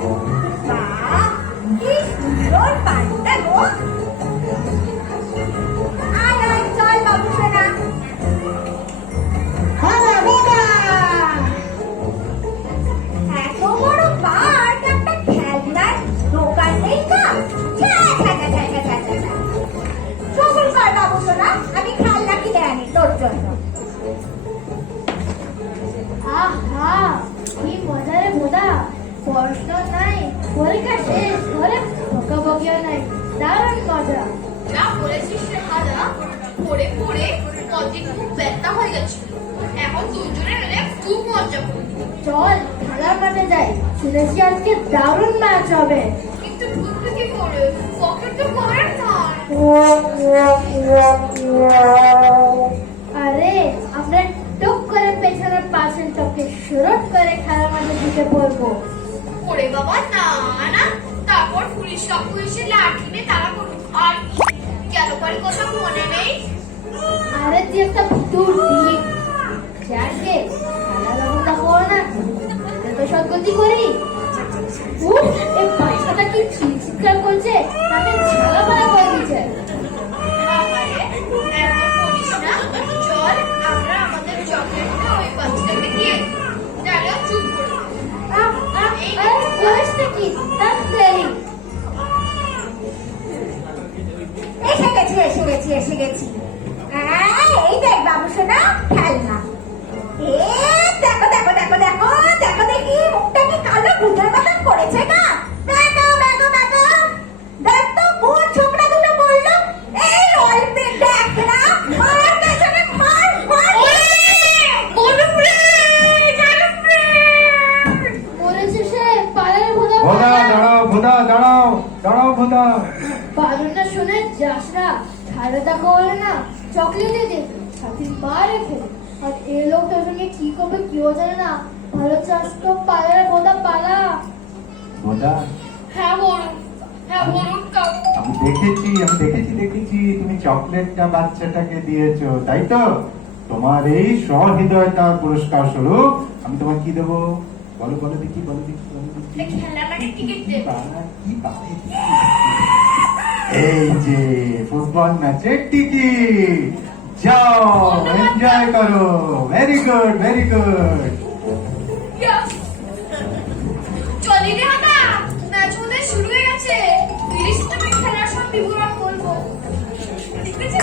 কি সুন্দর বাড়িটা গো। আয় আয় চল বাবু সোনা। এত বড় পার্ক, একটা খেলনার দোকান নেই না? সবুর কর বাবু সোনা, আমি খেলনা কিনে আনি তোর জন্য। আহা, কি মজা রে বোদা। পড়াশোনা নাই, পরীক্ষা শেষ, ঘরে বকাবকিও নাই, দারুণ মজা। যা বলেছিস রে হাজা, পড়ে পড়ে কদিন খুব ব্যথা হয়ে গেছিল। এখন দুজনে মিলে খুব মজা করবি। চল খেলার মাঠে যাই, শুনেছি আজকে দারুণ ম্যাচ হবে। কিন্তু ঢুকতে কি করে? পকেট তো করে না। আরে আমরা টুক করে পেছনের পাশের চোখে সুরট করে খেলার মাঠে ঢুকে পড়বো। ওরে বাবা না না, তারপর পুলিশের লাঠি নিয়ে তারা করুক। আর গেল পরে কথা মনে নেই। আরে তুই একটা ভুতুর দিক যাকে খেলা ব্যবস্থা করো না, তো সৎগতি করি। উফ, এই বাচ্চাটা কি চিৎকার করছে, তাকে ঝালা পালা করে দিচ্ছে। আরে এমন করিস না, চল আমরা আমাদের চকলেটটা ওই বাচ্চাটাকে দিয়ে তাহলে চুপ করবো। বয়সটা কি তাড়াতাড়ি। এসে গেছি। এই দেখ বাবু সোনা খেলনা। দেখো দেখো দেখো দেখো দেখো দেখি মুখটা কি কালো ভূতের মতন করেছে না? দেখো দেখো দেখো দেখ তো কোন ছোকরা দুটো বললো এই অল্পে দেখ না, মার পেছনে মার মার। বলেছে সে পাড়ার ভোদা। ভোদা দাঁড়াও, ভোদা দাঁড়াও, দাঁড়াও ভোদা। বারণটা শুনে যাস না, ঠাড়া দেখা হলে না চকলেটে দেবে, ছাতির পা রেখে। আর এ লোক তোর সঙ্গে কি করবে কেউ জানে না। ভালো চাষ তো পাড়ার ভোদা পালা। ভোদা হ্যাঁ বলুন, হ্যাঁ বলুন কাকু। আমি দেখেছি তুমি চকলেটটা বাচ্চাটাকে দিয়েছো, তাই তো? তোমার এই সহৃদয়তার পুরস্কার স্বরূপ আমি তোমার কি দেবো? বলো বলো দেখি, বলো দেখি, বলো দেখি। খেলাটাকে টিকিট দেব। কি পাবে? এই যে ফুটবল ম্যাচের টিকিট, যাও এনজয় করো। Very good, very good. চলি রে হানা, ম্যাচ ওদের শুরু হয়ে গেছে। তিরিশ মিনিট খেলার সব বিবরণ বলবো। দেখেছি